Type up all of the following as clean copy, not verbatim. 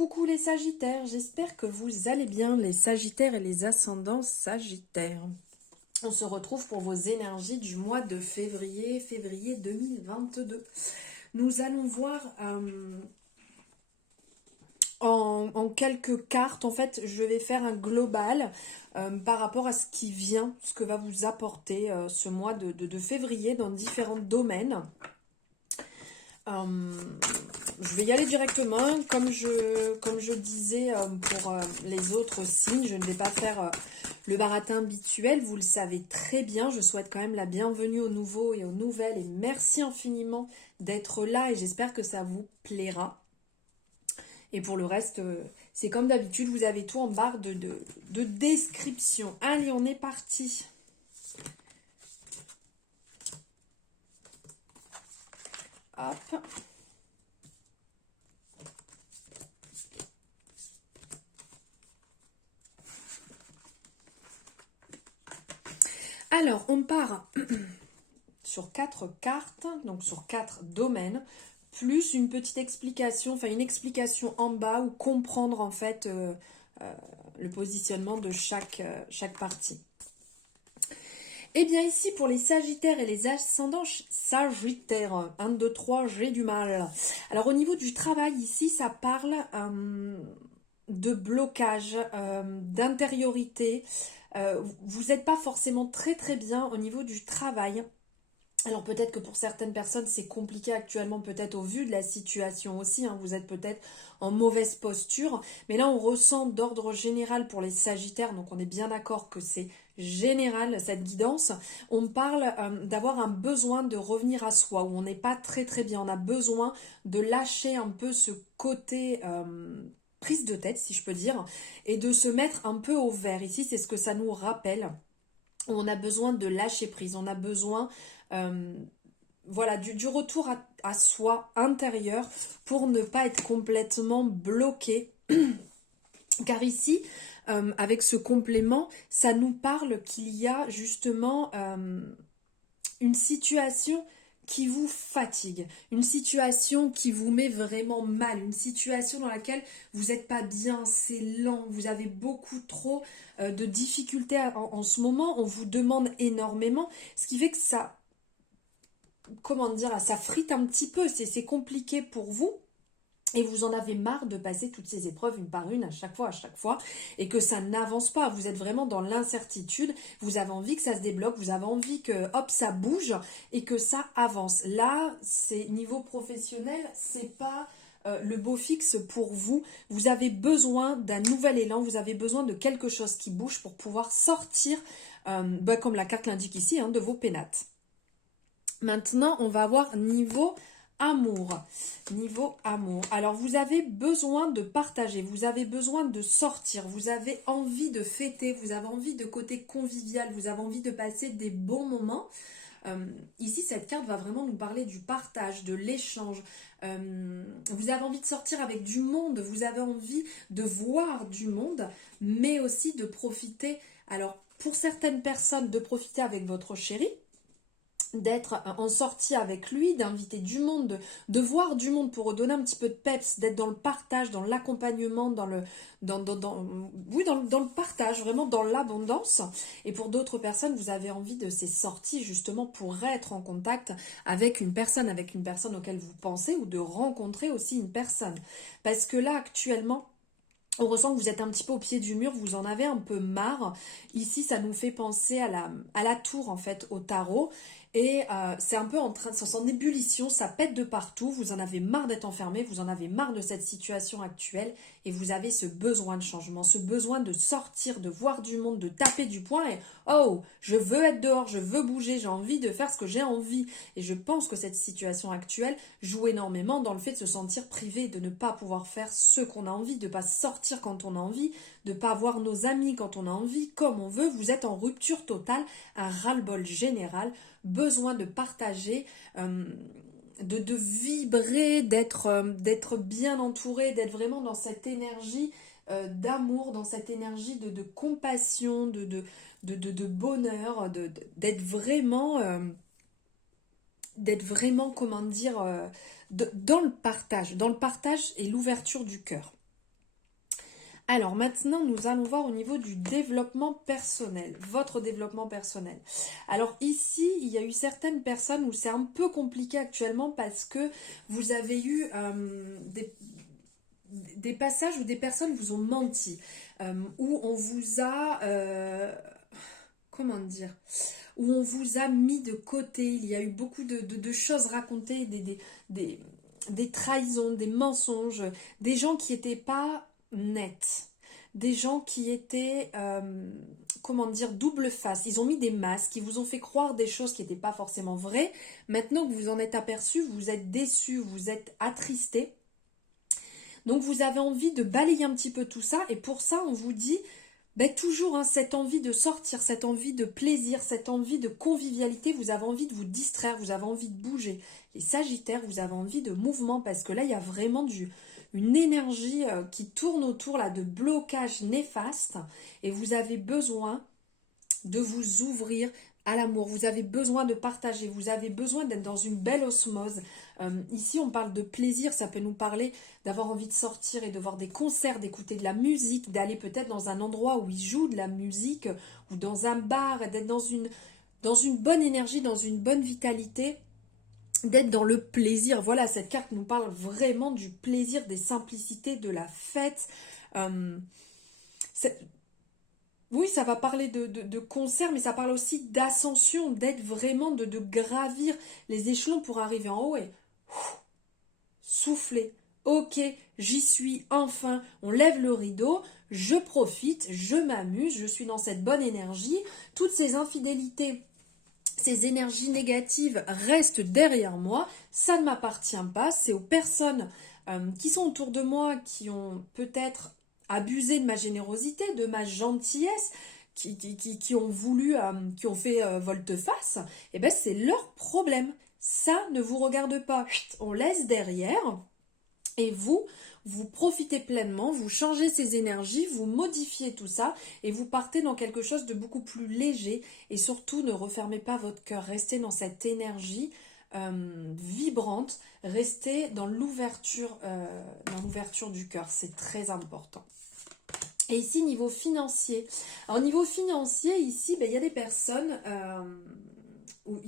Coucou les Sagittaires, j'espère que vous allez bien, les Sagittaires et les ascendants Sagittaires. On se retrouve pour vos énergies du mois de février 2022. Nous allons voir en quelques cartes, en fait, je vais faire un global par rapport à ce qui vient, ce que va vous apporter ce mois de février dans différents domaines. Je vais y aller directement, comme je disais pour les autres signes, je ne vais pas faire le baratin habituel, vous le savez très bien, je souhaite quand même la bienvenue aux nouveaux et aux nouvelles et merci infiniment d'être là et j'espère que ça vous plaira. Et pour le reste, c'est comme d'habitude, vous avez tout en barre de description. Allez, on est parti. Hop. Alors, on part sur 4 cartes, donc sur 4 domaines, plus une petite explication, enfin une explication en bas ou comprendre en fait le positionnement de chaque partie. Et bien ici pour les Sagittaires et les ascendants Sagittaires, 1, 2, 3, j'ai du mal. Alors au niveau du travail ici, ça parle de blocage, d'intériorité. Vous n'êtes pas forcément très très bien au niveau du travail. Alors peut-être que pour certaines personnes c'est compliqué actuellement, peut-être au vu de la situation aussi, hein, vous êtes peut-être en mauvaise posture, mais là on ressent d'ordre général pour les Sagittaires, donc on est bien d'accord que c'est général cette guidance, on parle d'avoir un besoin de revenir à soi, où on n'est pas très très bien, on a besoin de lâcher un peu ce côté prise de tête si je peux dire, et de se mettre un peu au vert, ici c'est ce que ça nous rappelle. On a besoin de lâcher prise, on a besoin voilà, du retour à soi intérieur pour ne pas être complètement bloqué. Car ici, avec ce complément, ça nous parle qu'il y a justement une situation qui vous fatigue, une situation qui vous met vraiment mal, une situation dans laquelle vous n'êtes pas bien, c'est lent, vous avez beaucoup trop de difficultés en ce moment, on vous demande énormément, ce qui fait que ça, comment dire, ça frite un petit peu, c'est compliqué pour vous. Et vous en avez marre de passer toutes ces épreuves une par une à chaque fois, et que ça n'avance pas. Vous êtes vraiment dans l'incertitude, vous avez envie que ça se débloque, vous avez envie que hop ça bouge et que ça avance. Là, c'est niveau professionnel, c'est pas le beau fixe pour vous. Vous avez besoin d'un nouvel élan, vous avez besoin de quelque chose qui bouge pour pouvoir sortir, comme la carte l'indique ici, hein, de vos pénates. Maintenant, on va voir niveau amour. Niveau amour. Alors, vous avez besoin de partager, vous avez besoin de sortir, vous avez envie de fêter, vous avez envie de côté convivial, vous avez envie de passer des bons moments. Ici, cette carte va vraiment nous parler du partage, de l'échange. Vous avez envie de sortir avec du monde, vous avez envie de voir du monde, mais aussi de profiter. Alors, pour certaines personnes, de profiter avec votre chéri, d'être en sortie avec lui, d'inviter du monde, de voir du monde pour redonner un petit peu de peps, d'être dans le partage, dans l'accompagnement, dans le partage, vraiment dans l'abondance. Et pour d'autres personnes, vous avez envie de ces sorties justement pour être en contact avec une personne auquel vous pensez, ou de rencontrer aussi une personne. Parce que là, actuellement, on ressent que vous êtes un petit peu au pied du mur, vous en avez un peu marre. Ici, ça nous fait penser à la tour, en fait, au tarot. Et c'est un peu en train de c'est en ébullition, ça pète de partout. Vous en avez marre d'être enfermé, vous en avez marre de cette situation actuelle. Et vous avez ce besoin de changement, ce besoin de sortir, de voir du monde, de taper du poing. Et oh, je veux être dehors, je veux bouger, j'ai envie de faire ce que j'ai envie. Et je pense que cette situation actuelle joue énormément dans le fait de se sentir privé, de ne pas pouvoir faire ce qu'on a envie, de ne pas sortir quand on a envie, de ne pas voir nos amis quand on a envie, comme on veut. Vous êtes en rupture totale, un ras-le-bol général, besoin de partager, de vibrer, d'être bien entouré, d'être vraiment dans cette énergie d'amour, dans cette énergie de compassion, de bonheur, d'être vraiment, comment dire, dans le partage et l'ouverture du cœur. Alors maintenant, nous allons voir au niveau du développement personnel, votre développement personnel. Alors ici, il y a eu certaines personnes où c'est un peu compliqué actuellement parce que vous avez eu des passages où des personnes vous ont menti, où on vous a, comment dire, où on vous a mis de côté. Il y a eu beaucoup de choses racontées, des, des trahisons, des mensonges, des gens qui n'étaient pas nets, des gens qui étaient, comment dire, double face. Ils ont mis des masques, ils vous ont fait croire des choses qui n'étaient pas forcément vraies. Maintenant que vous en êtes aperçu, vous êtes déçu, vous êtes attristé. Donc vous avez envie de balayer un petit peu tout ça et pour ça on vous dit toujours hein, cette envie de sortir, cette envie de plaisir, cette envie de convivialité, vous avez envie de vous distraire, vous avez envie de bouger. Les Sagittaires, vous avez envie de mouvement parce que là il y a vraiment une énergie qui tourne autour là de blocage néfaste et vous avez besoin de vous ouvrir à l'amour, vous avez besoin de partager, vous avez besoin d'être dans une belle osmose. Ici on parle de plaisir, ça peut nous parler d'avoir envie de sortir et de voir des concerts, d'écouter de la musique, d'aller peut-être dans un endroit où ils jouent de la musique ou dans un bar, d'être dans une bonne énergie, dans une bonne vitalité, d'être dans le plaisir. Voilà, cette carte nous parle vraiment du plaisir, des simplicités, de la fête. Euh, oui, ça va parler de concert, mais ça parle aussi d'ascension, d'être vraiment, de gravir les échelons pour arriver en haut et souffler. Ok, j'y suis, enfin, on lève le rideau, je profite, je m'amuse, je suis dans cette bonne énergie. Toutes ces infidélités, ces énergies négatives restent derrière moi, ça ne m'appartient pas, c'est aux personnes qui sont autour de moi qui ont peut-être abusé de ma générosité, de ma gentillesse, qui ont voulu, qui ont fait volte-face, et ben c'est leur problème. Ça ne vous regarde pas. Chut, on laisse derrière et vous profitez pleinement, vous changez ces énergies, vous modifiez tout ça et vous partez dans quelque chose de beaucoup plus léger et surtout ne refermez pas votre cœur, restez dans cette énergie vibrante, restez dans l'ouverture du cœur, c'est très important. Et ici, niveau financier. Alors, niveau financier, ici, il y a des personnes où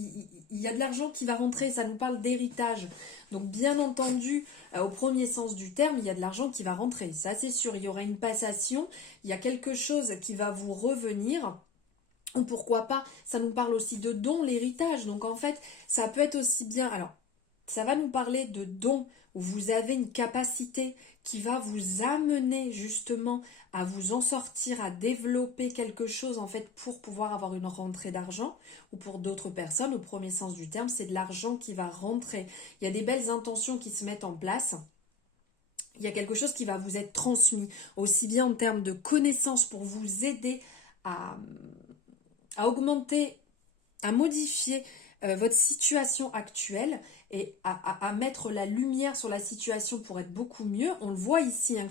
il y a de l'argent qui va rentrer, ça nous parle d'héritage. Donc, bien entendu, au premier sens du terme, il y a de l'argent qui va rentrer. Ça, c'est sûr, il y aura une passation, il y a quelque chose qui va vous revenir. Ou pourquoi pas, ça nous parle aussi de dons, l'héritage. Donc, en fait, ça peut être aussi bien... Alors, ça va nous parler de dons où vous avez une capacité qui va vous amener justement à vous en sortir, à développer quelque chose en fait pour pouvoir avoir une rentrée d'argent, ou pour d'autres personnes, au premier sens du terme, c'est de l'argent qui va rentrer. Il y a des belles intentions qui se mettent en place. Il y a quelque chose qui va vous être transmis, aussi bien en termes de connaissances pour vous aider à augmenter, à modifier votre situation actuelle et à mettre la lumière sur la situation pour être beaucoup mieux. On le voit ici hein,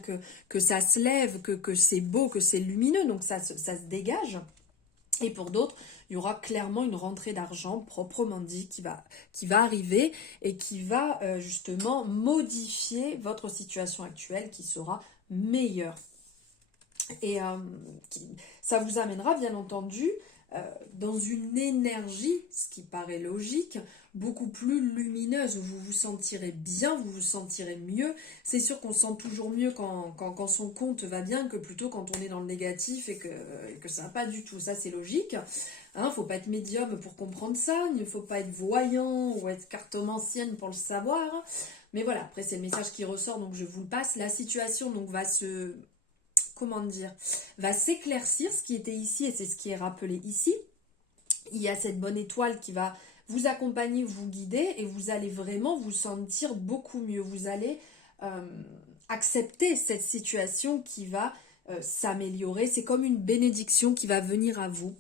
que ça se lève, que c'est beau, que c'est lumineux, donc ça se dégage. Et pour d'autres, il y aura clairement une rentrée d'argent proprement dit qui va arriver et qui va justement modifier votre situation actuelle qui sera meilleure. Et ça vous amènera bien entendu dans une énergie, ce qui paraît logique, beaucoup plus lumineuse, où vous vous sentirez bien, vous vous sentirez mieux. C'est sûr qu'on se sent toujours mieux quand son compte va bien que plutôt quand on est dans le négatif et que ça va pas du tout. Ça, c'est logique. Hein, faut pas être médium pour comprendre ça, il ne faut pas être voyant ou être cartomancienne pour le savoir. Mais voilà, après c'est le message qui ressort, donc je vous le passe. La situation donc va s'éclaircir, ce qui était ici et c'est ce qui est rappelé ici. Il y a cette bonne étoile qui va vous accompagner, vous guider et vous allez vraiment vous sentir beaucoup mieux. Vous allez accepter cette situation qui va s'améliorer. C'est comme une bénédiction qui va venir à vous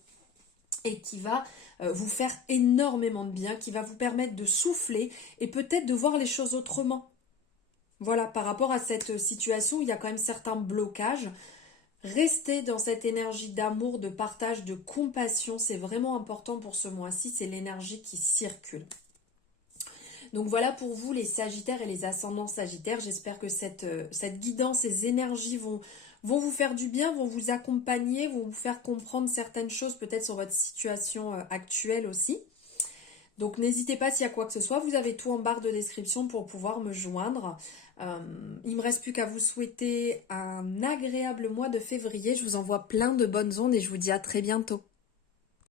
et qui va vous faire énormément de bien, qui va vous permettre de souffler et peut-être de voir les choses autrement. Voilà, par rapport à cette situation, il y a quand même certains blocages. Restez dans cette énergie d'amour, de partage, de compassion. C'est vraiment important pour ce mois-ci. C'est l'énergie qui circule. Donc voilà pour vous les Sagittaires et les ascendants Sagittaires. J'espère que cette guidance, ces énergies vont vous faire du bien, vont vous accompagner, vont vous faire comprendre certaines choses peut-être sur votre situation actuelle aussi. Donc n'hésitez pas s'il y a quoi que ce soit, vous avez tout en barre de description pour pouvoir me joindre. Il me reste plus qu'à vous souhaiter un agréable mois de février. Je vous envoie plein de bonnes ondes et je vous dis à très bientôt.